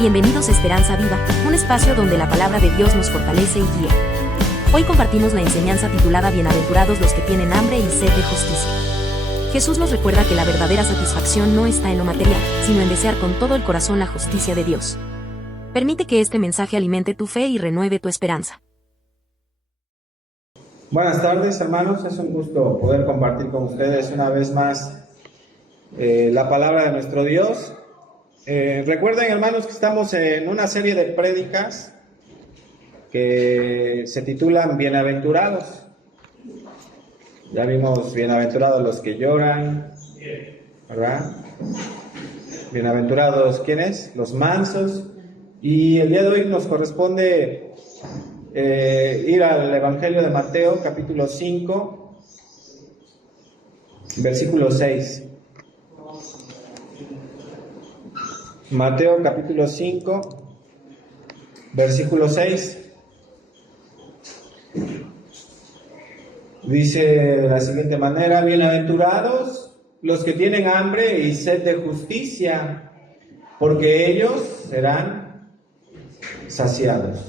Bienvenidos a Esperanza Viva, un espacio donde la palabra de Dios nos fortalece y guía. Hoy compartimos la enseñanza titulada Bienaventurados los que tienen hambre y sed de justicia. Jesús nos recuerda que la verdadera satisfacción no está en lo material, sino en desear con todo el corazón la justicia de Dios. Permite que este mensaje alimente tu fe y renueve tu esperanza. Buenas tardes, hermanos. Es un gusto poder compartir con ustedes una vez más la palabra de nuestro Dios. Recuerden, hermanos, que estamos en una serie de prédicas que se titulan Bienaventurados. Ya vimos bienaventurados los que lloran, ¿verdad? Bienaventurados, ¿quiénes? Los mansos. Y el día de hoy nos corresponde ir al Evangelio de Mateo, capítulo 5, versículo 6. Mateo, capítulo 5, versículo 6. Dice de la siguiente manera: Bienaventurados los que tienen hambre y sed de justicia, porque ellos serán saciados.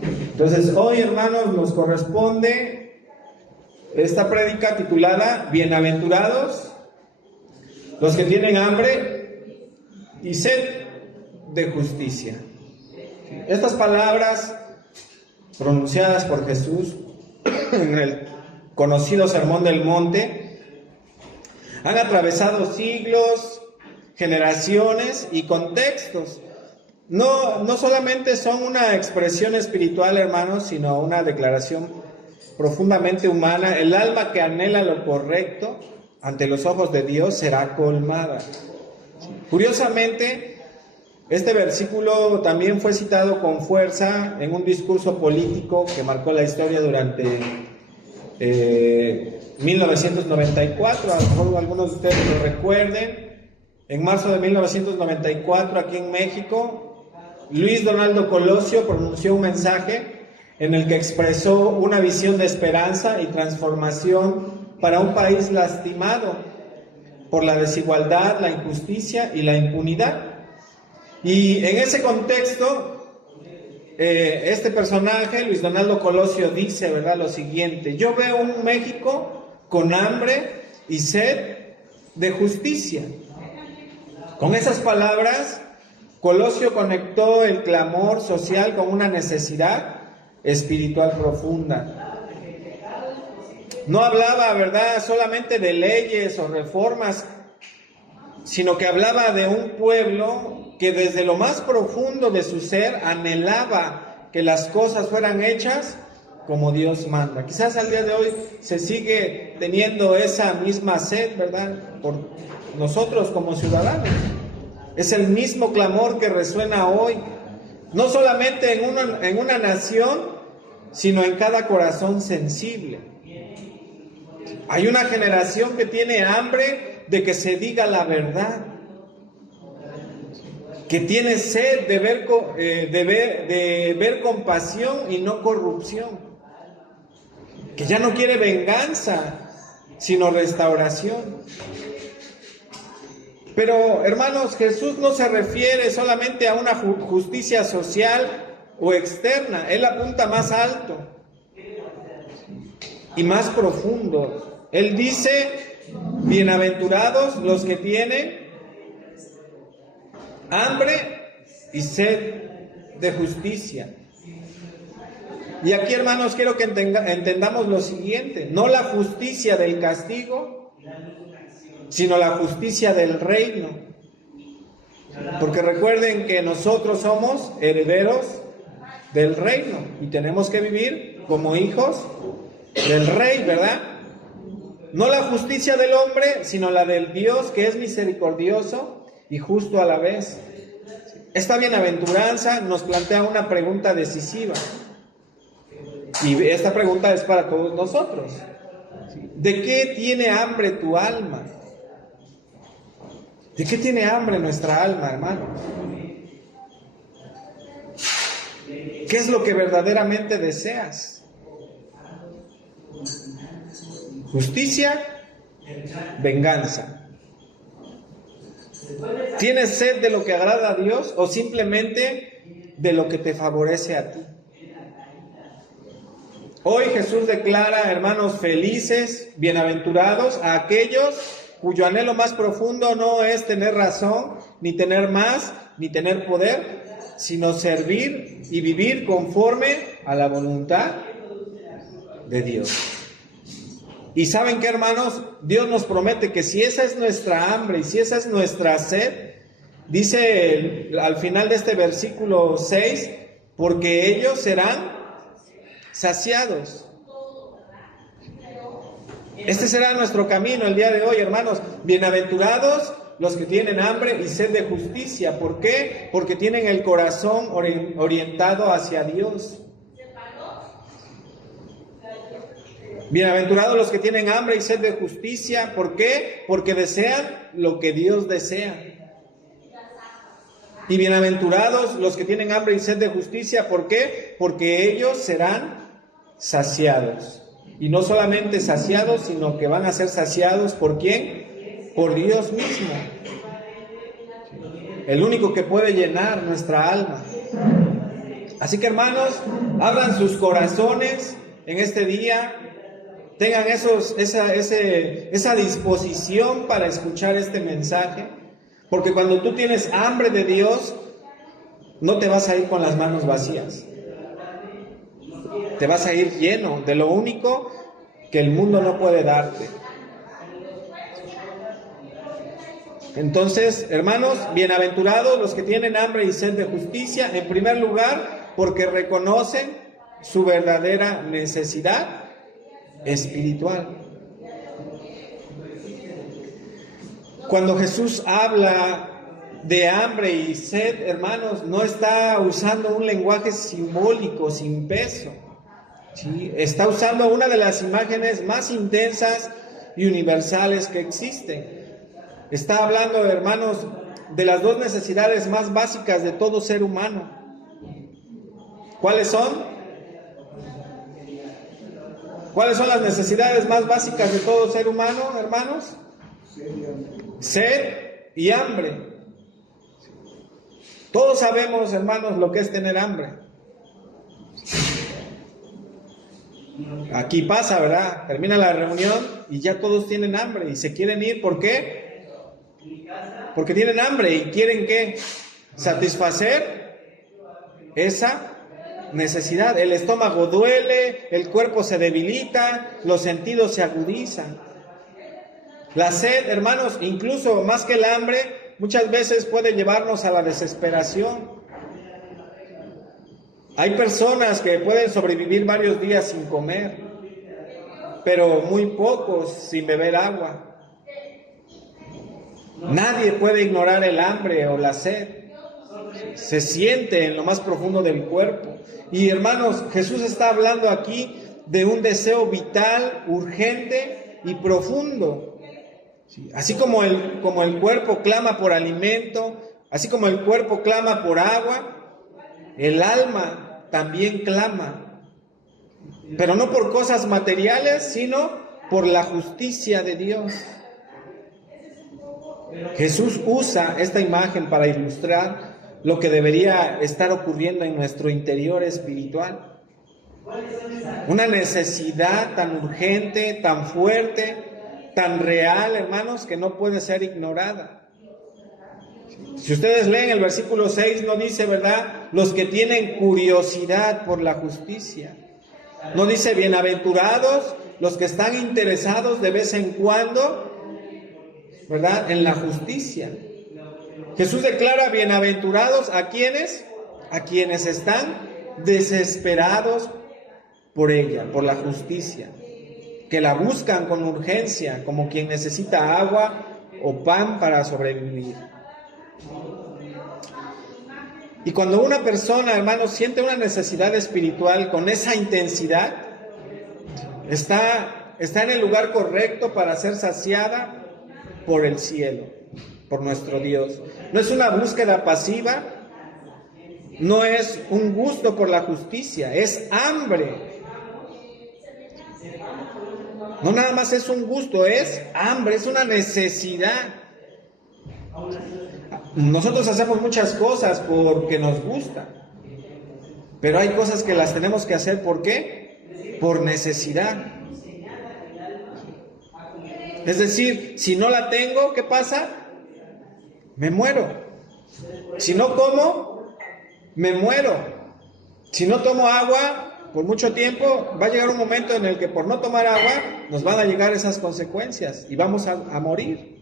Entonces, hoy, hermanos, nos corresponde esta prédica titulada Bienaventurados los que tienen hambre y sed de justicia. Estas palabras pronunciadas por Jesús en el conocido Sermón del Monte han atravesado siglos, generaciones y contextos. No solamente son una expresión espiritual, hermanos, sino una declaración profundamente humana. El alma que anhela lo correcto ante los ojos de Dios será colmada. Curiosamente, este versículo también fue citado con fuerza en un discurso político que marcó la historia durante 1994. A lo mejor algunos de ustedes lo recuerden. En marzo de 1994, aquí en México, Luis Donaldo Colosio pronunció un mensaje en el que expresó una visión de esperanza y transformación para un país lastimado por la desigualdad, la injusticia y la impunidad. Y en ese contexto, este personaje, Luis Donaldo Colosio, dice, ¿verdad?, lo siguiente: yo veo un México con hambre y sed de justicia. Con esas palabras, Colosio conectó el clamor social con una necesidad espiritual profunda. No hablaba, ¿verdad?, solamente de leyes o reformas, sino que hablaba de un pueblo que desde lo más profundo de su ser anhelaba que las cosas fueran hechas como Dios manda. Quizás al día de hoy se sigue teniendo esa misma sed, ¿verdad?, por nosotros como ciudadanos. Es el mismo clamor que resuena hoy, no solamente en una nación, sino en cada corazón sensible. Hay una generación que tiene hambre de que se diga la verdad, que tiene sed de ver compasión y no corrupción, que ya no quiere venganza, sino restauración. Pero, hermanos, Jesús no se refiere solamente a una justicia social o externa. Él apunta más alto y más profundo. Él dice: bienaventurados los que tienen hambre y sed de justicia. Y aquí, hermanos, quiero que entendamos lo siguiente: no la justicia del castigo, sino la justicia del reino. Porque recuerden que nosotros somos herederos del reino y tenemos que vivir como hijos del rey, ¿verdad? No la justicia del hombre, sino la del Dios que es misericordioso y justo a la vez. Esta bienaventuranza nos plantea una pregunta decisiva. Y esta pregunta es para todos nosotros. ¿De qué tiene hambre tu alma? ¿De qué tiene hambre nuestra alma, hermano? ¿Qué es lo que verdaderamente deseas? ¿Justicia? ¿Venganza? ¿Tienes sed de lo que agrada a Dios o simplemente de lo que te favorece a ti? Hoy Jesús declara, hermanos, felices, bienaventurados a aquellos cuyo anhelo más profundo no es tener razón, ni tener más, ni tener poder, sino servir y vivir conforme a la voluntad de Dios. Y ¿saben qué, hermanos? Dios nos promete que si esa es nuestra hambre y si esa es nuestra sed, dice al final de este versículo 6, porque ellos serán saciados. Este será nuestro camino el día de hoy, hermanos. Bienaventurados los que tienen hambre y sed de justicia. ¿Por qué? Porque tienen el corazón orientado hacia Dios. Bienaventurados los que tienen hambre y sed de justicia. ¿Por qué? Porque desean lo que Dios desea. Y bienaventurados los que tienen hambre y sed de justicia. ¿Por qué? Porque ellos serán saciados. Y no solamente saciados, sino que van a ser saciados ¿por quién? Por Dios mismo. El único que puede llenar nuestra alma. Así que, hermanos, abran sus corazones en este día. Tengan esa disposición para escuchar este mensaje. Porque cuando tú tienes hambre de Dios, no te vas a ir con las manos vacías. Te vas a ir lleno de lo único que el mundo no puede darte. Entonces, hermanos, bienaventurados los que tienen hambre y sed de justicia, en primer lugar, porque reconocen su verdadera necesidad espiritual. Cuando Jesús habla de hambre y sed, hermanos, no está usando un lenguaje simbólico, sin peso. ¿Sí? Está usando una de las imágenes más intensas y universales que existen. Está hablando, hermanos, de las dos necesidades más básicas de todo ser humano. ¿Cuáles son? ¿Cuáles son las necesidades más básicas de todo ser humano, hermanos? Sed y hambre. Todos sabemos, hermanos, lo que es tener hambre. Aquí pasa, ¿verdad? Termina la reunión y ya todos tienen hambre y se quieren ir. ¿Por qué? Porque tienen hambre y quieren ¿qué? Satisfacer esa necesidad. El estómago duele, el cuerpo se debilita, los sentidos se agudizan. La sed, hermanos, incluso más que el hambre, muchas veces puede llevarnos a la desesperación. Hay personas que pueden sobrevivir varios días sin comer, pero muy pocos sin beber agua. Nadie puede ignorar el hambre o la sed. Se siente en lo más profundo del cuerpo. Y hermanos, Jesús está hablando aquí de un deseo vital, urgente y profundo. Así como el cuerpo clama por alimento, así como el cuerpo clama por agua, el alma también clama, pero no por cosas materiales, sino por la justicia de Dios. Jesús usa esta imagen para ilustrar lo que debería estar ocurriendo en nuestro interior espiritual. Una necesidad tan urgente, tan fuerte, tan real, hermanos, que no puede ser ignorada. Si ustedes leen el versículo 6, no dice, ¿verdad?, los que tienen curiosidad por la justicia. No dice bienaventurados los que están interesados de vez en cuando, ¿verdad?, en la justicia. Jesús declara bienaventurados a quienes están desesperados por ella, por la justicia, que la buscan con urgencia, como quien necesita agua o pan para sobrevivir. Y cuando una persona, hermanos, siente una necesidad espiritual con esa intensidad, está en el lugar correcto para ser saciada por el cielo, por nuestro Dios. No es una búsqueda pasiva, no es un gusto por la justicia, es hambre. No nada más es un gusto, es hambre, es una necesidad. Nosotros hacemos muchas cosas porque nos gusta, pero hay cosas que las tenemos que hacer, ¿por qué? Por necesidad. Es decir, si no la tengo, ¿qué pasa? Me muero. Si no como, me muero. Si no tomo agua por mucho tiempo, va a llegar un momento en el que por no tomar agua nos van a llegar esas consecuencias y vamos a morir.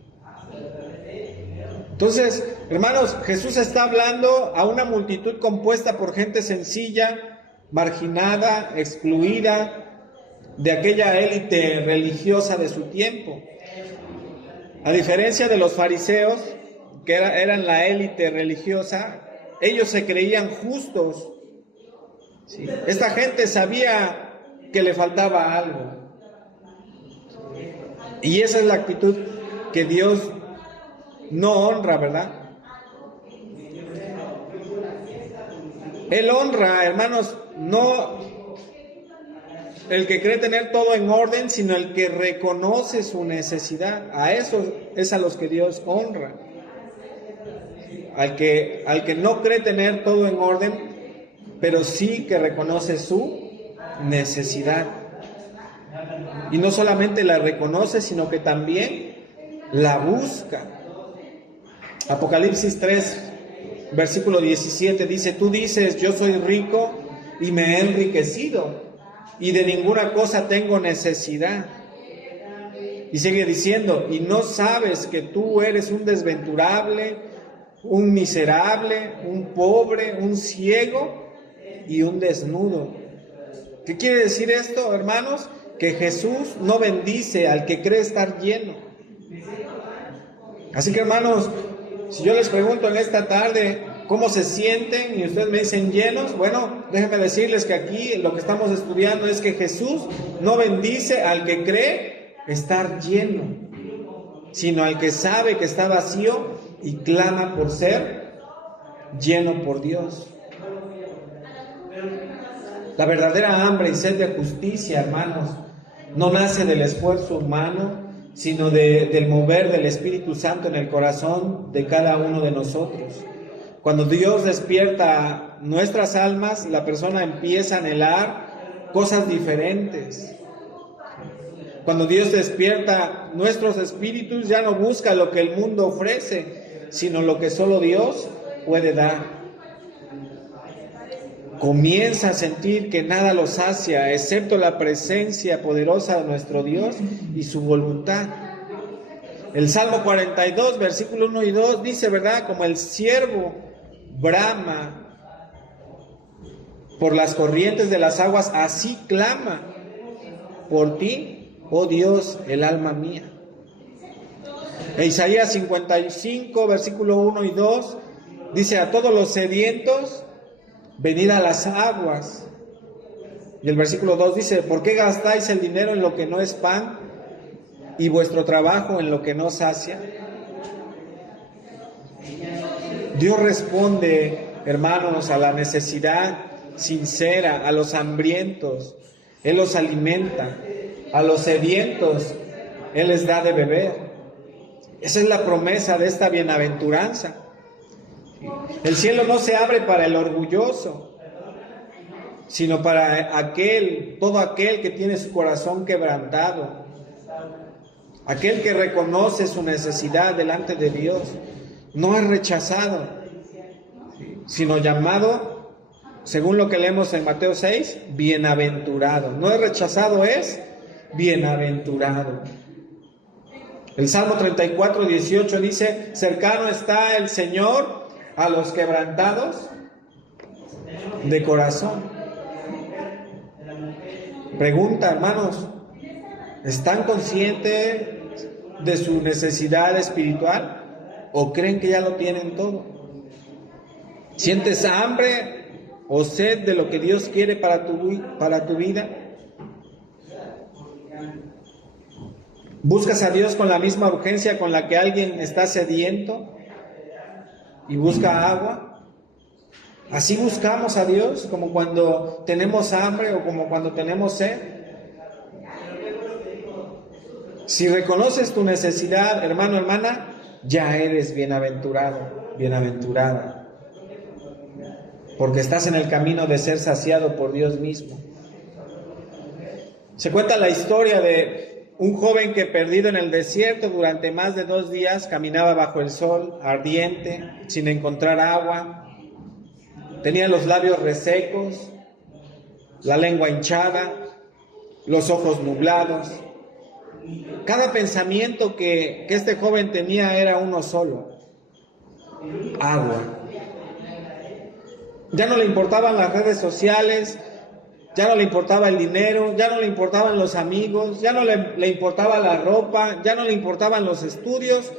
Entonces, hermanos, Jesús está hablando a una multitud compuesta por gente sencilla, marginada, excluida de aquella élite religiosa de su tiempo. A diferencia de los fariseos, que eran la élite religiosa, ellos se creían justos. ¿Sí? Esta gente sabía que le faltaba algo. Y esa es la actitud que Dios no honra, ¿verdad? Él honra, hermanos, no el que cree tener todo en orden, sino el que reconoce su necesidad. A eso es a los que Dios honra. Al que no cree tener todo en orden, pero sí que reconoce su necesidad. Y no solamente la reconoce, sino que también la busca. Apocalipsis 3, versículo 17 dice: tú dices, yo soy rico y me he enriquecido, y de ninguna cosa tengo necesidad. Y sigue diciendo, y no sabes que tú eres un desventurable, un miserable, un pobre, un ciego y un desnudo. ¿Qué quiere decir esto, hermanos? Que Jesús no bendice al que cree estar lleno. Así que, hermanos, si yo les pregunto en esta tarde cómo se sienten y ustedes me dicen llenos, bueno, déjenme decirles que aquí lo que estamos estudiando es que Jesús no bendice al que cree estar lleno, sino al que sabe que está vacío y clama por ser lleno por Dios. La verdadera hambre y sed de justicia, hermanos, no nace del esfuerzo humano, sino del mover del Espíritu Santo en el corazón de cada uno de nosotros. Cuando Dios despierta nuestras almas, la persona empieza a anhelar cosas diferentes. Cuando Dios despierta nuestros espíritus, ya no busca lo que el mundo ofrece, sino lo que solo Dios puede dar. Comienza a sentir que nada lo sacia, excepto la presencia poderosa de nuestro Dios y su voluntad. El Salmo 42, versículo 1 y 2 dice, ¿verdad? Como el ciervo brama por las corrientes de las aguas, así clama por ti, oh Dios, el alma mía. E Isaías 55, versículo 1 y 2 dice, a todos los sedientos, venid a las aguas. Y el versículo 2 dice, ¿por qué gastáis el dinero en lo que no es pan y vuestro trabajo en lo que no sacia? Dios responde, hermanos, a la necesidad sincera, a los hambrientos, Él los alimenta, a los sedientos, Él les da de beber. Esa es la promesa de esta bienaventuranza. El cielo no se abre para el orgulloso, sino para todo aquel que tiene su corazón quebrantado, aquel que reconoce su necesidad delante de Dios. No es rechazado, sino llamado, según lo que leemos en Mateo 6, bienaventurado. No es rechazado, es bienaventurado. El Salmo 34, 18 dice, cercano está el Señor a los quebrantados de corazón. Pregunta, hermanos, ¿están conscientes de su necesidad espiritual o creen que ya lo tienen todo? ¿Sientes hambre o sed de lo que Dios quiere para tu vida? ¿Buscas a Dios con la misma urgencia con la que alguien está sediento y busca agua? ¿Así buscamos a Dios como cuando tenemos hambre o como cuando tenemos sed? Si reconoces tu necesidad, hermano, hermana, ya eres bienaventurado, bienaventurada, porque estás en el camino de ser saciado por Dios mismo. Se cuenta la historia de un joven que, perdido en el desierto durante más de 2 días, caminaba bajo el sol ardiente, sin encontrar agua. Tenía los labios resecos, la lengua hinchada, los ojos nublados. Cada pensamiento que este joven tenía era uno solo: agua. Ya no le importaban las redes sociales, ya no le importaba el dinero, ya no le importaban los amigos, ya no le importaba la ropa, ya no le importaban los estudios.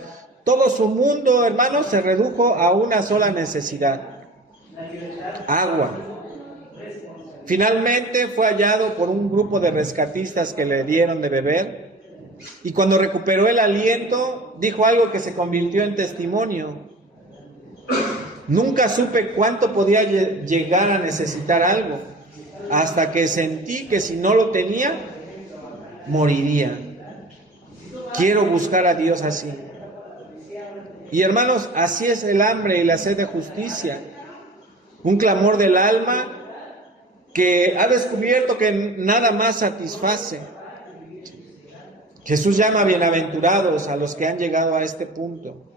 Todo su mundo, hermanos, se redujo a una sola necesidad: agua. Finalmente fue hallado por un grupo de rescatistas que le dieron de beber, y cuando recuperó el aliento, dijo algo que se convirtió en testimonio: nunca supe cuánto podía llegar a necesitar algo, hasta que sentí que si no lo tenía, moriría. Quiero buscar a Dios así. Y hermanos, así es el hambre y la sed de justicia, un clamor del alma que ha descubierto que nada más satisface. Jesús llama bienaventurados a los que han llegado a este punto.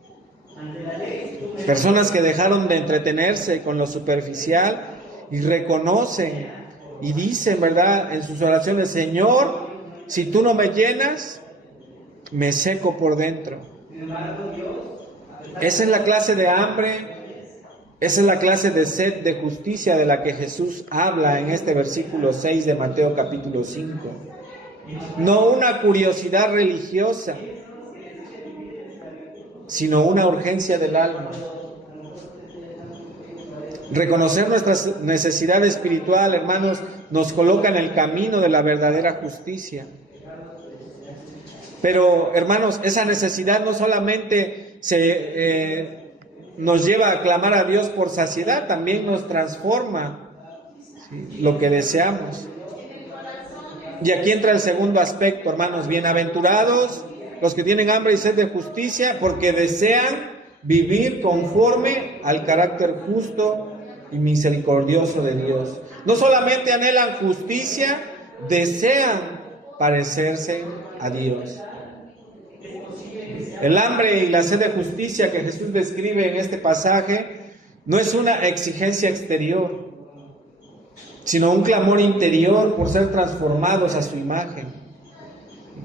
Personas que dejaron de entretenerse con lo superficial y reconocen y dicen, ¿verdad?, en sus oraciones: Señor, si tú no me llenas, me seco por dentro. Esa es la clase de hambre, esa es la clase de sed de justicia de la que Jesús habla en este versículo 6 de Mateo capítulo 5. No una curiosidad religiosa, sino una urgencia del alma. Reconocer nuestra necesidad espiritual, hermanos, nos coloca en el camino de la verdadera justicia. Pero, hermanos, esa necesidad no solamente nos lleva a clamar a Dios por saciedad, también nos transforma, ¿sí?, lo que deseamos. Y aquí entra el segundo aspecto, hermanos: bienaventurados los que tienen hambre y sed de justicia, porque desean vivir conforme al carácter justo y misericordioso de Dios. No solamente anhelan justicia, desean parecerse a Dios. El hambre y la sed de justicia que Jesús describe en este pasaje no es una exigencia exterior, sino un clamor interior por ser transformados a su imagen.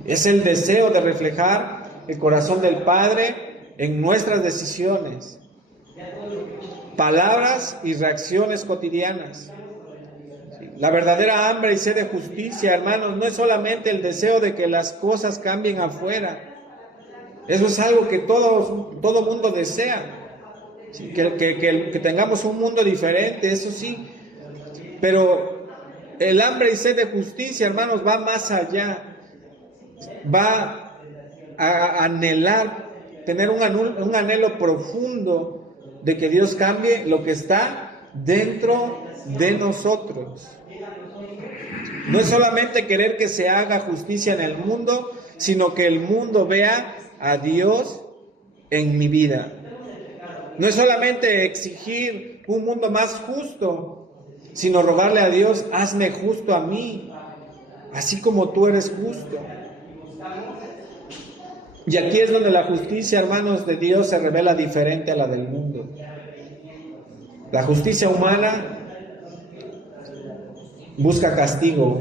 Es el deseo de reflejar el corazón del Padre en nuestras decisiones, palabras y reacciones cotidianas. La verdadera hambre y sed de justicia, hermanos, no es solamente el deseo de que las cosas cambien afuera. Eso es algo que todo mundo desea, ¿sí? Que tengamos un mundo diferente, eso sí. Pero el hambre y sed de justicia, hermanos, va más allá. Va a anhelar, tener un anhelo profundo de que Dios cambie lo que está dentro de nosotros. No es solamente querer que se haga justicia en el mundo, sino que el mundo vea a Dios en mi vida. No es solamente exigir un mundo más justo, sino rogarle a Dios: hazme justo a mí, así como tú eres justo. Y aquí es donde la justicia, hermanos, de Dios se revela diferente a la del mundo. La justicia humana busca castigo,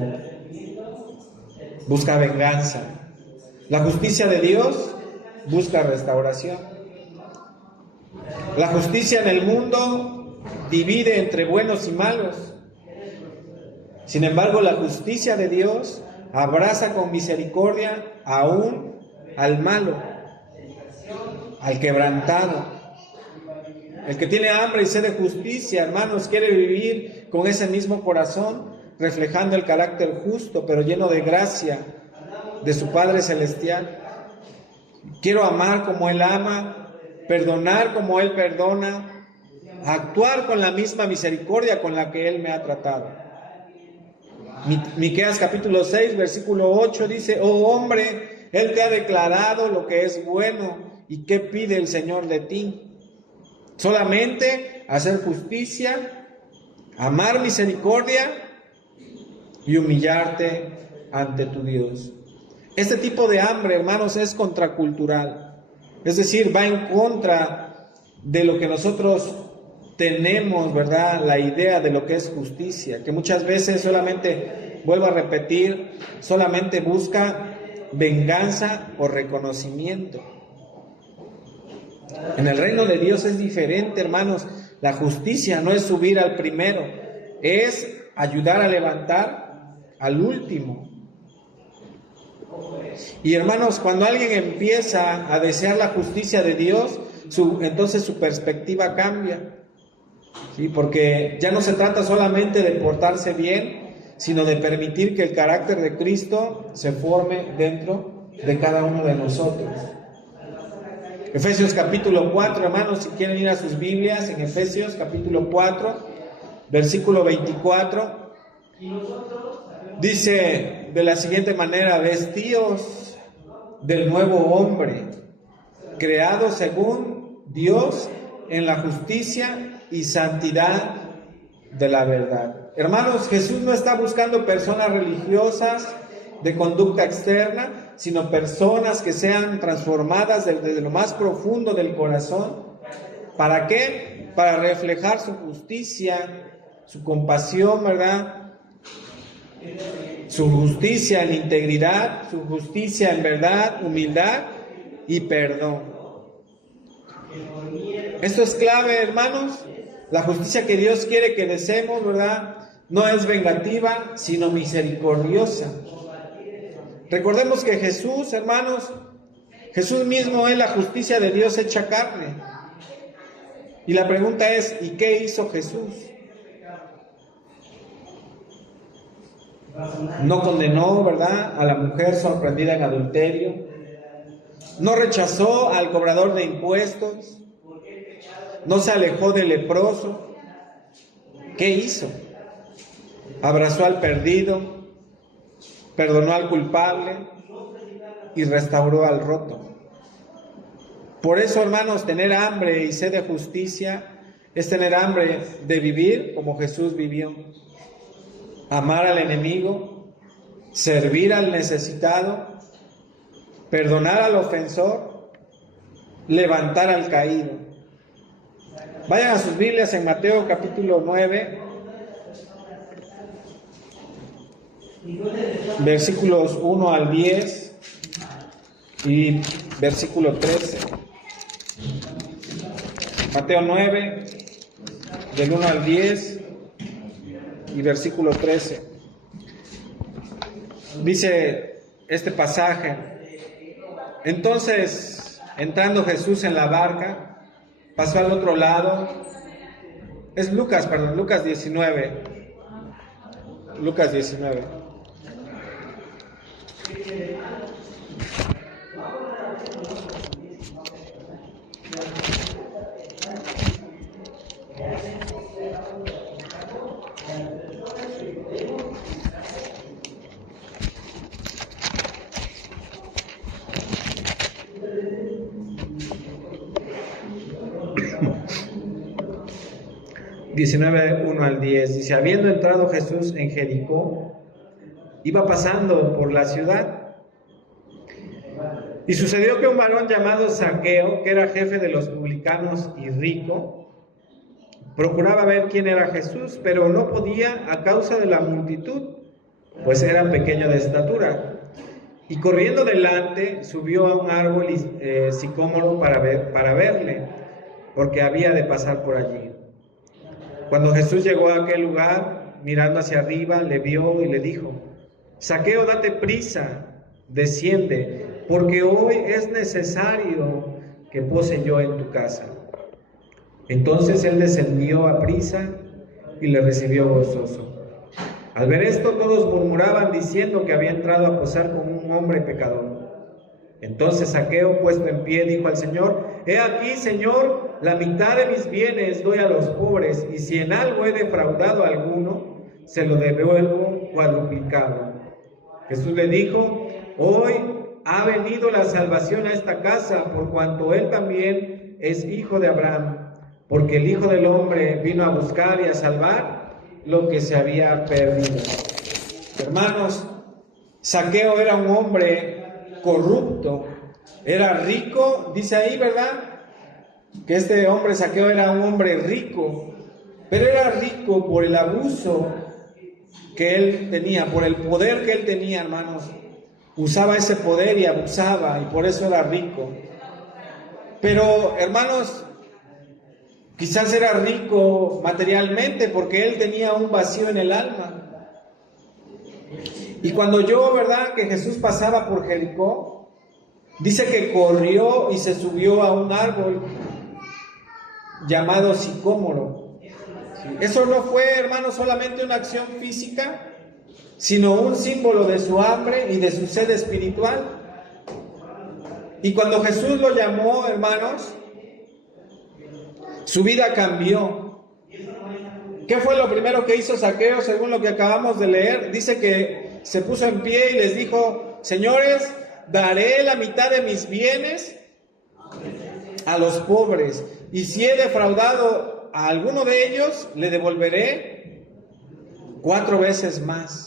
busca venganza. La justicia de Dios busca restauración. La justicia en el mundo divide entre buenos y malos. Sin embargo, la justicia de Dios abraza con misericordia aún al malo, al quebrantado. El que tiene hambre y sed de justicia, hermanos, quiere vivir con ese mismo corazón, reflejando el carácter justo, pero lleno de gracia de su Padre Celestial. Quiero amar como Él ama, perdonar como Él perdona, actuar con la misma misericordia con la que Él me ha tratado. Miqueas capítulo 6, versículo 8 dice: oh hombre, Él te ha declarado lo que es bueno ¿Y qué pide el Señor de ti? Solamente hacer justicia, amar misericordia y humillarte ante tu Dios. Este tipo de hambre, hermanos, es contracultural. Es decir, va en contra de lo que nosotros tenemos, ¿verdad? La idea de lo que es justicia, que muchas veces solamente, vuelvo a repetir, solamente busca venganza o reconocimiento. En el reino de Dios es diferente, hermanos. La justicia no es subir al primero, es ayudar a levantar al último. Y hermanos, cuando alguien empieza a desear la justicia de Dios, entonces su perspectiva cambia. ¿Sí? Porque ya no se trata solamente de portarse bien, sino de permitir que el carácter de Cristo se forme dentro de cada uno de nosotros. Efesios capítulo 4, hermanos, si quieren ir a sus Biblias, en Efesios capítulo 4, versículo 24, dice de la siguiente manera: vestíos del nuevo hombre, creado según Dios en la justicia y santidad de la verdad. Hermanos, Jesús no está buscando personas religiosas de conducta externa, sino personas que sean transformadas desde lo más profundo del corazón. ¿Para qué? Para reflejar su justicia, su compasión, ¿verdad? Su justicia en integridad, su justicia en verdad, humildad y perdón. Esto es clave, hermanos. La justicia que Dios quiere que deseemos, ¿verdad?, no es vengativa, sino misericordiosa. Recordemos que Jesús, hermanos, Jesús mismo es la justicia de Dios hecha carne. Y la pregunta es, ¿y qué hizo Jesús? No condenó, ¿verdad?, a la mujer sorprendida en adulterio. No rechazó al cobrador de impuestos. No se alejó del leproso. ¿Qué hizo? Abrazó al perdido, perdonó al culpable y restauró al roto. Por eso, hermanos, tener hambre y sed de justicia es tener hambre de vivir como Jesús vivió. Amar al enemigo, servir al necesitado, perdonar al ofensor, levantar al caído. Vayan a sus Biblias en Mateo capítulo 9, versículos 1 al 10 y versículo 13. Mateo 9, del 1 al 10 y versículo 13. Dice este pasaje: entonces, entrando Jesús en la barca, pasó al otro lado. Es Lucas 19. Lucas 19. (19, 1 al 10) dice: habiendo entrado Jesús en Jericó, iba pasando por la ciudad, y sucedió que un varón llamado Zaqueo, que era jefe de los publicanos y rico, procuraba ver quién era Jesús, pero no podía a causa de la multitud, pues era pequeño de estatura. Y corriendo delante, subió a un árbol sicómoro para verle, porque había de pasar por allí. Cuando Jesús llegó a aquel lugar, mirando hacia arriba, le vio y le dijo: Zaqueo, date prisa, desciende, porque hoy es necesario que pose yo en tu casa. Entonces él descendió a prisa y le recibió gozoso. Al ver esto, todos murmuraban diciendo que había entrado a posar con un hombre pecador. Entonces Zaqueo, puesto en pie, dijo al Señor: he aquí, Señor, la mitad de mis bienes doy a los pobres, y si en algo he defraudado a alguno, se lo devuelvo cuadruplicado. Jesús le dijo: hoy ha venido la salvación a esta casa, por cuanto él también es hijo de Abraham, porque el Hijo del Hombre vino a buscar y a salvar lo que se había perdido. Hermanos, Zaqueo era un hombre corrupto, era rico, dice ahí, ¿verdad? Que este hombre Zaqueo era un hombre rico, pero era rico por el abuso que él tenía, por el poder que él tenía, hermanos. Usaba ese poder y abusaba, y por eso era rico. Pero, hermanos, quizás era rico materialmente porque él tenía un vacío en el alma. Y cuando oyó, ¿verdad?, que Jesús pasaba por Jericó, dice que corrió y se subió a un árbol llamado sicómoro. Eso no fue, hermanos, solamente una acción física, sino un símbolo de su hambre y de su sed espiritual. Y cuando Jesús lo llamó, hermanos, su vida cambió. ¿Qué fue lo primero que hizo Zaqueo según lo que acabamos de leer? Dice que se puso en pie y les dijo: señores, daré la mitad de mis bienes a los pobres, y si he defraudado a alguno de ellos, le devolveré 4 veces más.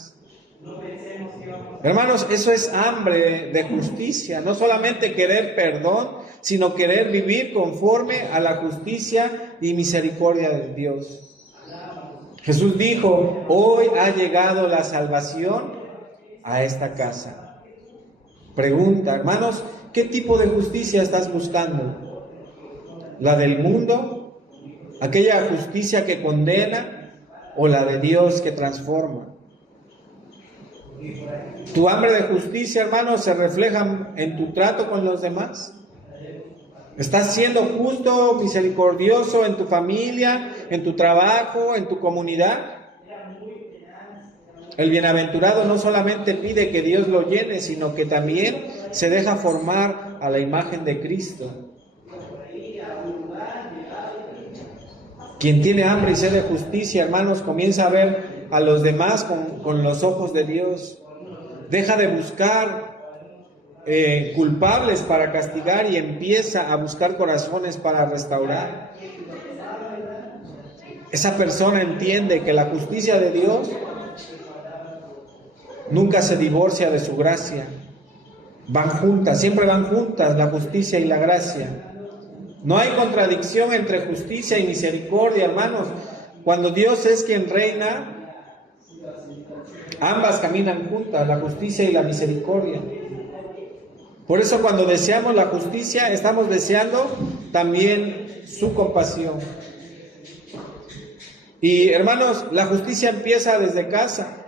Hermanos, eso es hambre de justicia, no solamente querer perdón, sino querer vivir conforme a la justicia y misericordia de Dios. Jesús dijo: hoy ha llegado la salvación a esta casa. Pregunta, hermanos, ¿qué tipo de justicia estás buscando? ¿La del mundo? ¿Aquella justicia que condena? ¿O la de Dios que transforma? ¿Tu hambre de justicia, hermanos, se refleja en tu trato con los demás? ¿Estás siendo justo, misericordioso en tu familia, en tu trabajo, en tu comunidad? El bienaventurado no solamente pide que Dios lo llene, sino que también se deja formar a la imagen de Cristo. Quien tiene hambre y sed de justicia, hermanos, comienza a ver a los demás con los ojos de Dios. Deja de buscar culpables para castigar y empieza a buscar corazones para restaurar. Esa persona entiende que la justicia de Dios nunca se divorcia de su gracia. Van juntas, siempre van juntas la justicia y la gracia. No hay contradicción entre justicia y misericordia, hermanos. Cuando Dios es quien reina, ambas caminan juntas, la justicia y la misericordia. Por eso cuando deseamos la justicia, estamos deseando también su compasión. Y hermanos, la justicia empieza desde casa.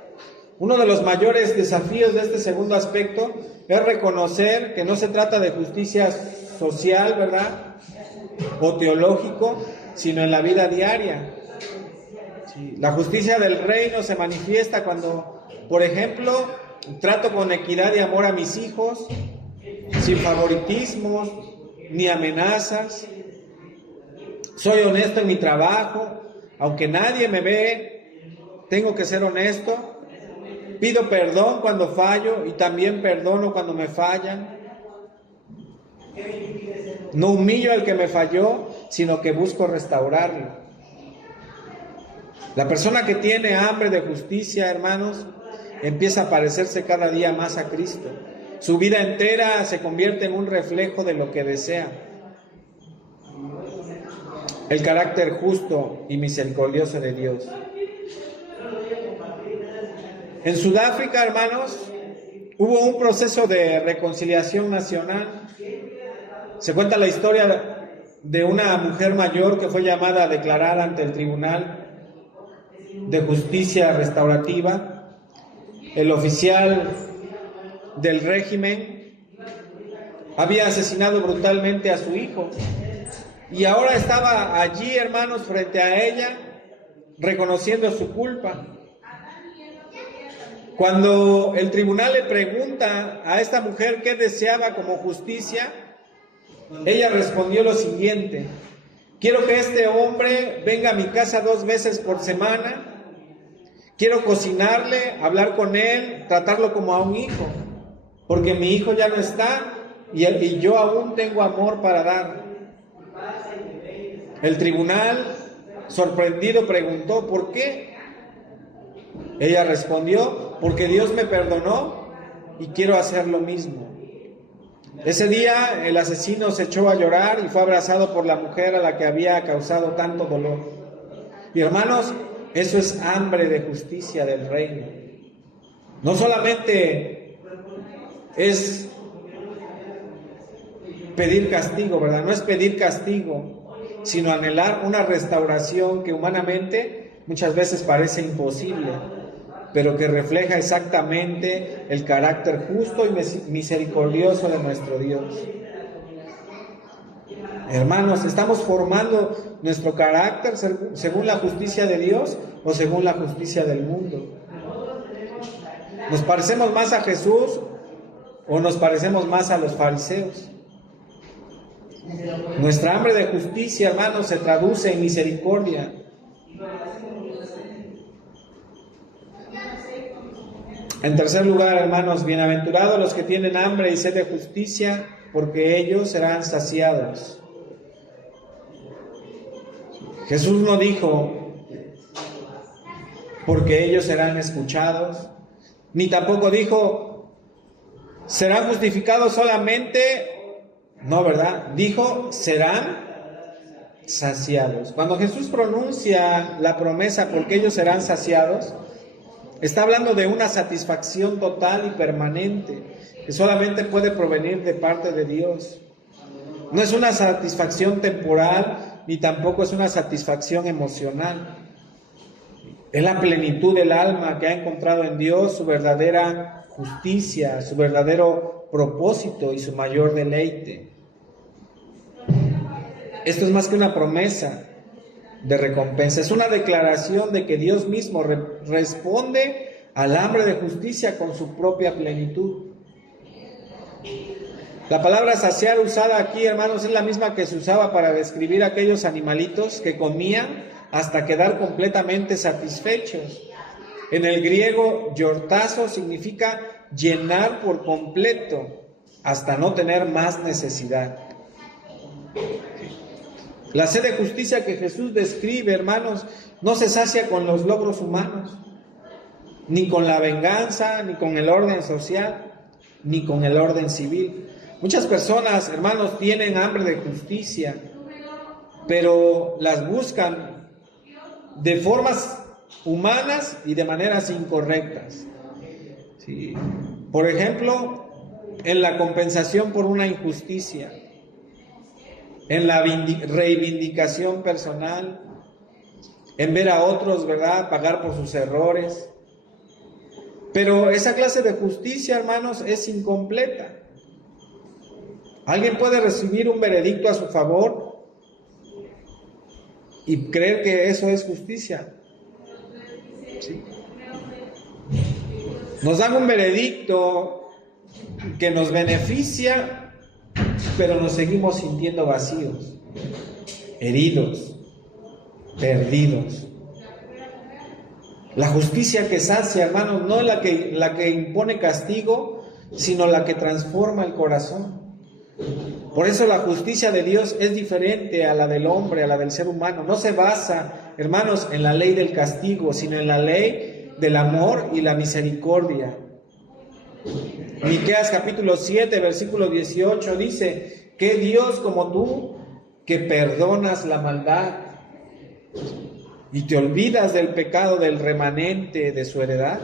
Uno de los mayores desafíos de este segundo aspecto es reconocer que no se trata de justicia social, ¿verdad?, o teológico, sino en la vida diaria. Sí, la justicia del reino se manifiesta cuando, por ejemplo, trato con equidad y amor a mis hijos, sin favoritismos ni amenazas. Soy honesto en mi trabajo, aunque nadie me ve, tengo que ser honesto. Pido perdón cuando fallo y también perdono cuando me fallan. No humillo al que me falló, sino que busco restaurarlo. La persona que tiene hambre de justicia, hermanos, empieza a parecerse cada día más a Cristo. Su vida entera se convierte en un reflejo de lo que desea. El carácter justo y misericordioso de Dios. En Sudáfrica, hermanos, hubo un proceso de reconciliación nacional. Se cuenta la historia de una mujer mayor que fue llamada a declarar ante el Tribunal de Justicia Restaurativa. El oficial del régimen había asesinado brutalmente a su hijo y ahora estaba allí, hermanos, frente a ella, reconociendo su culpa. Cuando el tribunal le pregunta a esta mujer qué deseaba como justicia, ella respondió lo siguiente: quiero que este hombre venga a mi casa 2 veces por semana, quiero cocinarle, hablar con él, tratarlo como a un hijo. porque mi hijo ya no está y yo aún tengo amor para dar. El tribunal, sorprendido, preguntó: ¿por qué? Ella respondió: porque Dios me perdonó y quiero hacer lo mismo. Ese día el asesino se echó a llorar y fue abrazado por la mujer a la que había causado tanto dolor. Y hermanos, eso es hambre de justicia del reino. No solamente es pedir castigo, ¿verdad? No es pedir castigo, sino anhelar una restauración que humanamente muchas veces parece imposible, pero que refleja exactamente el carácter justo y misericordioso de nuestro Dios. Hermanos, ¿estamos formando nuestro carácter según la justicia de Dios o según la justicia del mundo? ¿Nos parecemos más a Jesús o nos parecemos más a los fariseos? Nuestra hambre de justicia, hermanos, se traduce en misericordia. En tercer lugar, hermanos, bienaventurados los que tienen hambre y sed de justicia, porque ellos serán saciados. Jesús no dijo: porque ellos serán escuchados, ni tampoco dijo: serán justificados solamente. No, ¿verdad? Dijo: serán saciados. Cuando Jesús pronuncia la promesa porque ellos serán saciados, está hablando de una satisfacción total y permanente que solamente puede provenir de parte de Dios. No es una satisfacción temporal ni tampoco es una satisfacción emocional. Es la plenitud del alma que ha encontrado en Dios su verdadera justicia, su verdadero propósito y su mayor deleite. Esto es más que una promesa de recompensa, es una declaración de que Dios mismo responde al hambre de justicia con su propia plenitud. La palabra saciar usada aquí, hermanos, es la misma que se usaba para describir aquellos animalitos que comían hasta quedar completamente satisfechos. En el griego, yortazo significa llenar por completo hasta no tener más necesidad. La sed de justicia que Jesús describe, hermanos, no se sacia con los logros humanos, ni con la venganza, ni con el orden social, ni con el orden civil. Muchas personas, hermanos, tienen hambre de justicia, pero las buscan de formas humanas y de maneras incorrectas. Sí. Por ejemplo, en la compensación por una injusticia, en la reivindicación personal, en ver a otros, ¿verdad?, pagar por sus errores. Pero esa clase de justicia, hermanos, es incompleta. Alguien puede recibir un veredicto a su favor y creer que eso es justicia. ¿Sí? Nos dan un veredicto que nos beneficia, pero nos seguimos sintiendo vacíos, heridos, perdidos. La justicia que sacia, hermanos, no es la que impone castigo, sino la que transforma el corazón. Por eso la justicia de Dios es diferente a la del hombre, a la del ser humano. No se basa, hermanos, en la ley del castigo, sino en la ley del amor y la misericordia. Miqueas capítulo 7, versículo 18 dice: ¿qué Dios como tú que perdonas la maldad y te olvidas del pecado del remanente de su heredad?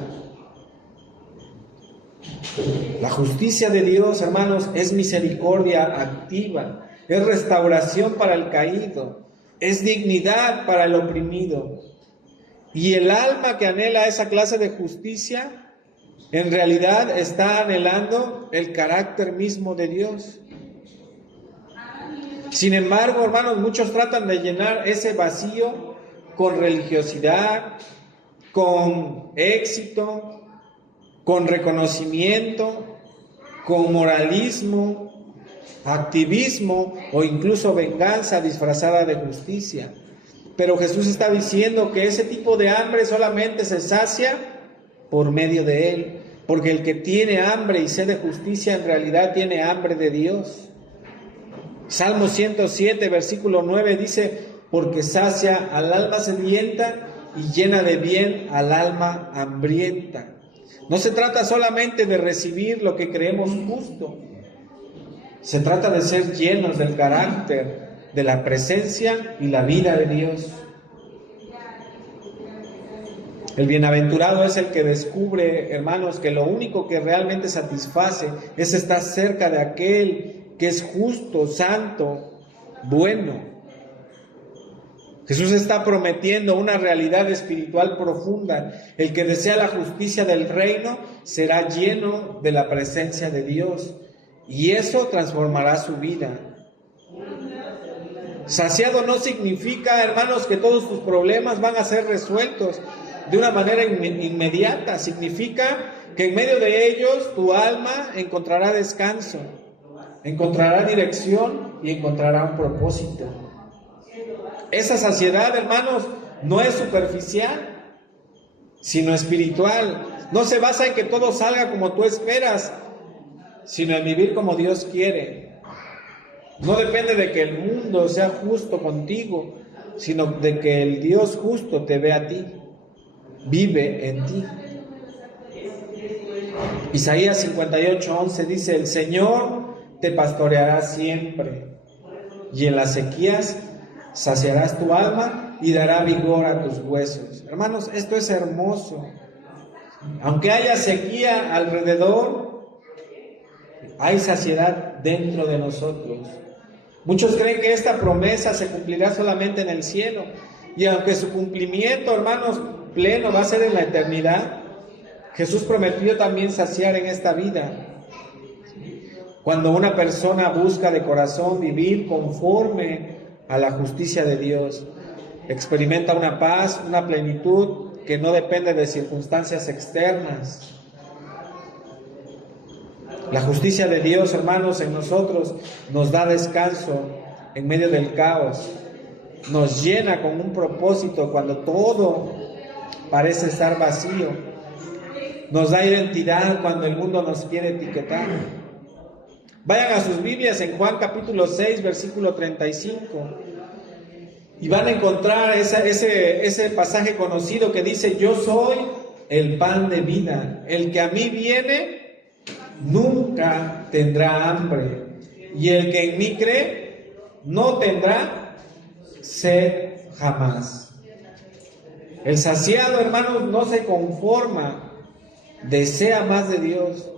La justicia de Dios, hermanos, es misericordia activa, es restauración para el caído, es dignidad para el oprimido. Y el alma que anhela esa clase de justicia, en realidad está anhelando el carácter mismo de Dios. Sin embargo, hermanos, muchos tratan de llenar ese vacío con religiosidad, con éxito, con reconocimiento, con moralismo, activismo o incluso venganza disfrazada de justicia. Pero Jesús está diciendo que ese tipo de hambre solamente se sacia por medio de Él, porque el que tiene hambre y sed de justicia en realidad tiene hambre de Dios. Salmo 107, versículo 9 dice, porque sacia al alma sedienta y llena de bien al alma hambrienta. No se trata solamente de recibir lo que creemos justo, se trata de ser llenos del carácter, de la presencia y la vida de Dios. El bienaventurado es el que descubre, hermanos, que lo único que realmente satisface es estar cerca de aquel que es justo, santo, bueno. Jesús está prometiendo una realidad espiritual profunda. El que desea la justicia del reino será lleno de la presencia de Dios y eso transformará su vida. Saciado no significa, hermanos, que todos tus problemas van a ser resueltos de una manera inmediata. Significa que en medio de ellos tu alma encontrará descanso, encontrará dirección y encontrará un propósito. Esa saciedad, hermanos, no es superficial, sino espiritual. No se basa en que todo salga como tú esperas, sino en vivir como Dios quiere. No depende de que el mundo sea justo contigo, sino de que el Dios justo te ve a ti, vive en ti. Isaías 58:11 dice, el Señor te pastoreará siempre, y en las sequías saciarás tu alma y dará vigor a tus huesos. Hermanos, esto es hermoso. Aunque haya sequía alrededor, hay saciedad dentro de nosotros. Muchos creen que esta promesa se cumplirá solamente en el cielo, y aunque su cumplimiento, hermanos, pleno va a ser en la eternidad, Jesús prometió también saciar en esta vida. Cuando una persona busca de corazón vivir conforme a la justicia de Dios, experimenta una paz, una plenitud que no depende de circunstancias externas. La justicia de Dios, hermanos, en nosotros nos da descanso en medio del caos, nos llena con un propósito cuando todo parece estar vacío, nos da identidad cuando el mundo nos quiere etiquetar. Vayan a sus Biblias en Juan capítulo 6, versículo 35, y van a encontrar ese pasaje conocido que dice, yo soy el pan de vida, el que a mí viene nunca tendrá hambre, y el que en mí cree no tendrá sed jamás. El saciado, hermanos, no se conforma, desea más de Dios.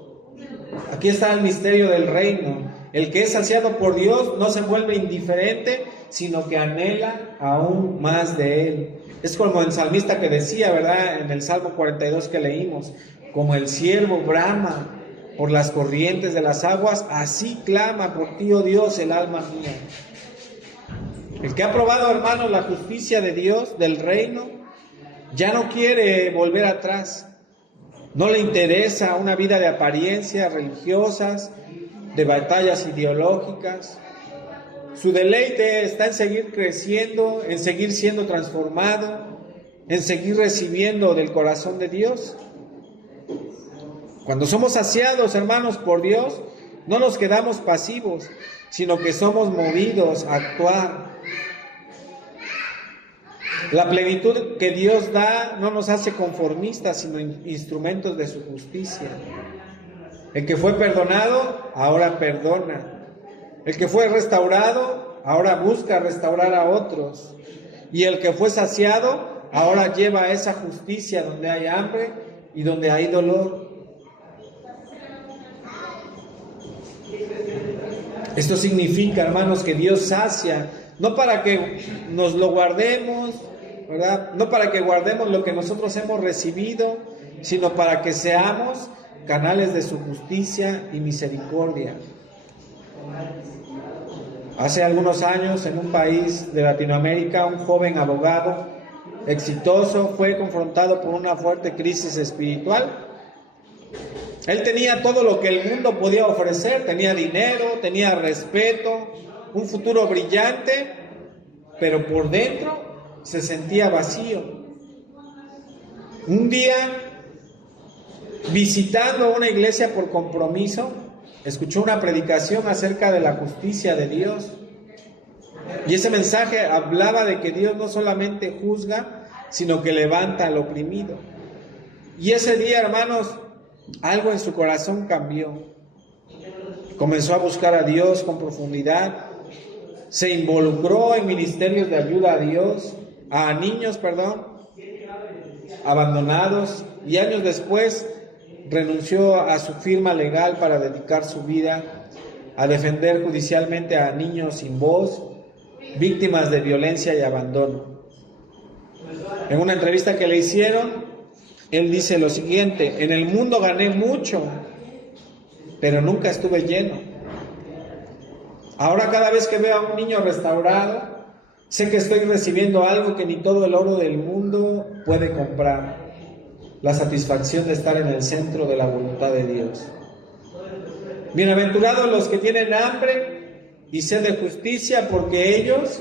Aquí está el misterio del reino. El que es saciado por Dios no se vuelve indiferente, sino que anhela aún más de Él. Es como el salmista que decía, ¿verdad? En el Salmo 42 que leímos, como el ciervo brama por las corrientes de las aguas, así clama por ti, oh Dios, el alma mía. El que ha probado, hermanos, la justicia de Dios, del reino, ya no quiere volver atrás. No le interesa una vida de apariencias religiosas, de batallas ideológicas. Su deleite está en seguir creciendo, en seguir siendo transformado, en seguir recibiendo del corazón de Dios. Cuando somos saciados, hermanos, por Dios, no nos quedamos pasivos, sino que somos movidos a actuar. La plenitud que Dios da no nos hace conformistas, sino instrumentos de su justicia. El que fue perdonado, ahora perdona. El que fue restaurado, ahora busca restaurar a otros. Y el que fue saciado, ahora lleva esa justicia donde hay hambre y donde hay dolor. Esto significa, hermanos, que Dios sacia, no para que nos lo guardemos, ¿verdad? No para que guardemos lo que nosotros hemos recibido, sino para que seamos canales de su justicia y misericordia. Hace algunos años, en un país de Latinoamérica, un joven abogado exitoso fue confrontado por una fuerte crisis espiritual. Él tenía todo lo que el mundo podía ofrecer, tenía dinero, tenía respeto, un futuro brillante, pero por dentro se sentía vacío. Un día visitando una iglesia por compromiso, escuchó una predicación acerca de la justicia de Dios. Y ese mensaje hablaba de que Dios no solamente juzga, sino que levanta al oprimido. Y ese día, hermanos, algo en su corazón cambió. Comenzó a buscar a Dios con profundidad. Se involucró en ministerios de ayuda a niños, abandonados. Y años después renunció a su firma legal para dedicar su vida a defender judicialmente a niños sin voz, víctimas de violencia y abandono. En una entrevista que le hicieron, él dice lo siguiente: en el mundo gané mucho, pero nunca estuve lleno. Ahora cada vez que veo a un niño restaurado, sé que estoy recibiendo algo que ni todo el oro del mundo puede comprar: la satisfacción de estar en el centro de la voluntad de Dios. Bienaventurados los que tienen hambre y sed de justicia, porque ellos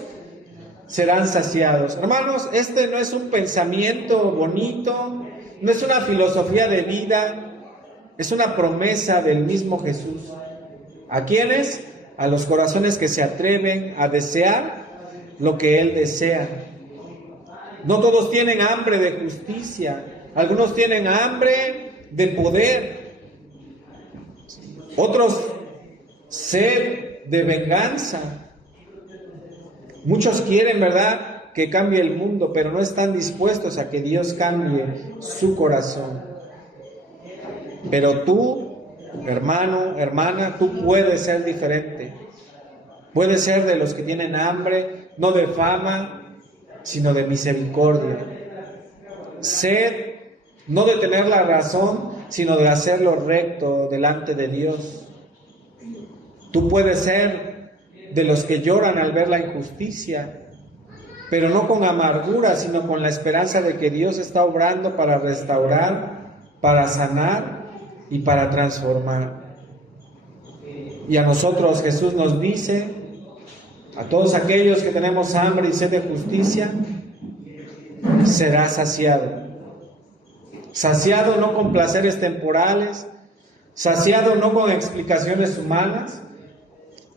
serán saciados. Hermanos, este no es un pensamiento bonito, no es una filosofía de vida, es una promesa del mismo Jesús. ¿A quiénes? A los corazones que se atreven a desear lo que Él desea. No todos tienen hambre de justicia, algunos tienen hambre de poder, otros sed de venganza. Muchos quieren, ¿verdad?, que cambie el mundo, pero no están dispuestos a que Dios cambie su corazón. Pero tú, hermano, hermana, tú puedes ser diferente. Puedes ser de los que tienen hambre, no de fama, sino de misericordia. Sed no de tener la razón, sino de hacer lo recto delante de Dios. Tú puedes ser de los que lloran al ver la injusticia, pero no con amargura, sino con la esperanza de que Dios está obrando para restaurar, para sanar y para transformar. Y a nosotros Jesús nos dice, a todos aquellos que tenemos hambre y sed de justicia, será saciado. Saciado no con placeres temporales, saciado no con explicaciones humanas,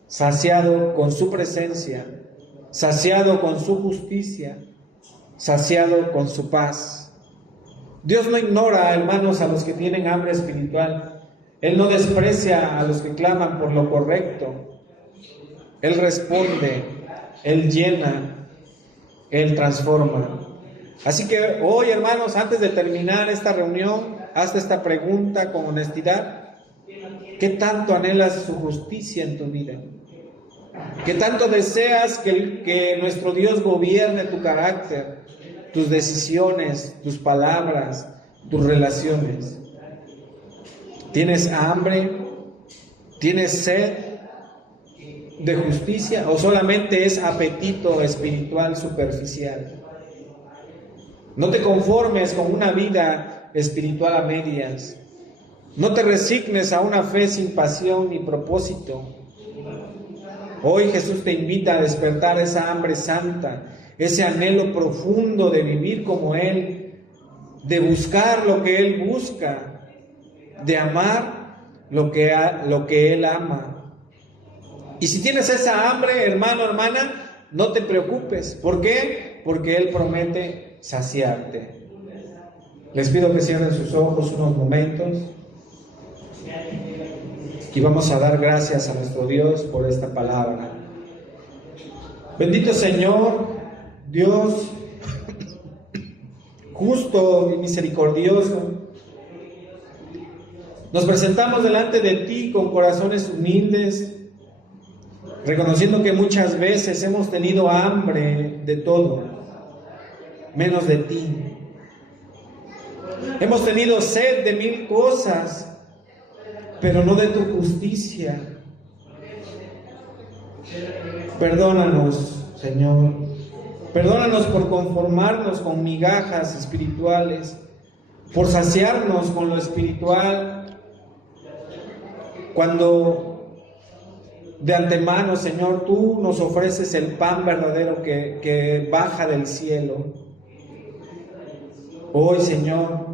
saciado con su presencia, saciado con su justicia, saciado con su paz. Dios no ignora, hermanos, a los que tienen hambre espiritual. Él no desprecia a los que claman por lo correcto. Él responde, Él llena, Él transforma. Así que hoy, hermanos, antes de terminar esta reunión, hazte esta pregunta con honestidad: ¿qué tanto anhelas su justicia en tu vida? ¿Qué tanto deseas que nuestro Dios gobierne tu carácter, tus decisiones, tus palabras, tus relaciones? ¿Tienes hambre? ¿Tienes sed de justicia? ¿O solamente es apetito espiritual superficial? No te conformes con una vida espiritual a medias. No te resignes a una fe sin pasión ni propósito. Hoy Jesús te invita a despertar esa hambre santa, ese anhelo profundo de vivir como Él, de buscar lo que Él busca, de amar lo que Él ama. Y si tienes esa hambre, hermano, hermana, no te preocupes. ¿Por qué? Porque Él promete saciarte. Les pido que cierren sus ojos unos momentos y vamos a dar gracias a nuestro Dios por esta palabra. Bendito Señor, Dios justo y misericordioso, nos presentamos delante de ti con corazones humildes, reconociendo que muchas veces hemos tenido hambre de todo, menos de ti. Hemos tenido sed de mil cosas, pero no de tu justicia. Perdónanos, Señor. Perdónanos por conformarnos con migajas espirituales, por saciarnos con lo espiritual, cuando de antemano, Señor, tú nos ofreces el pan verdadero que baja del cielo. Hoy, Señor,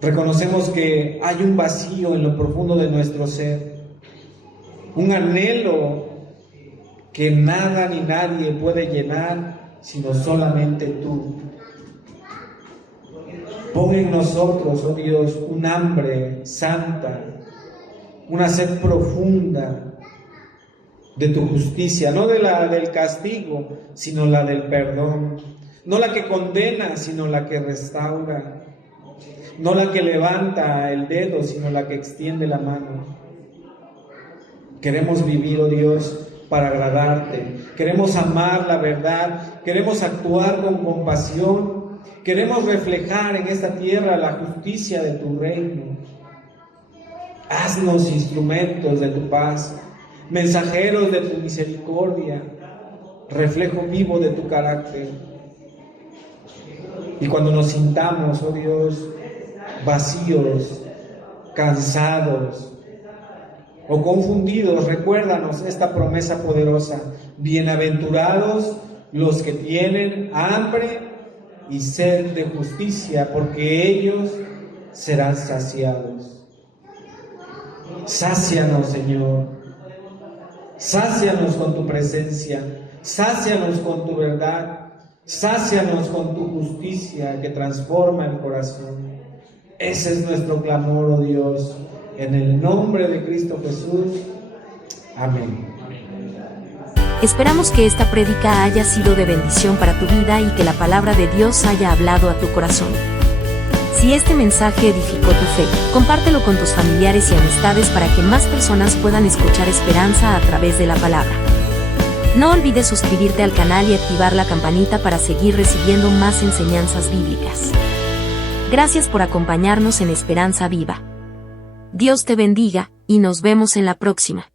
Reconocemos que hay un vacío en lo profundo de nuestro ser, un anhelo que nada ni nadie puede llenar, sino solamente tú. Pon en nosotros, oh Dios, un hambre santa, una sed profunda de tu justicia, no de la del castigo, sino la del perdón, no la que condena, sino la que restaura, no la que levanta el dedo, sino la que extiende la mano. Queremos vivir, oh Dios, para agradarte. Queremos amar la verdad, queremos actuar con compasión, queremos reflejar en esta tierra la justicia de tu reino. Haznos instrumentos de tu paz, mensajeros de tu misericordia, reflejo vivo de tu carácter. Y cuando nos sintamos, oh Dios, vacíos, cansados o confundidos, recuérdanos esta promesa poderosa: bienaventurados los que tienen hambre y sed de justicia, porque ellos serán saciados. Sácianos, Señor, sácianos con tu presencia, sácianos con tu verdad, sácianos con tu justicia que transforma el corazón. Ese es nuestro clamor, oh Dios, en el nombre de Cristo Jesús. Amén. Esperamos que esta prédica haya sido de bendición para tu vida y que la palabra de Dios haya hablado a tu corazón. Si este mensaje edificó tu fe, compártelo con tus familiares y amistades para que más personas puedan escuchar esperanza a través de la palabra. No olvides suscribirte al canal y activar la campanita para seguir recibiendo más enseñanzas bíblicas. Gracias por acompañarnos en Esperanza Viva. Dios te bendiga, y nos vemos en la próxima.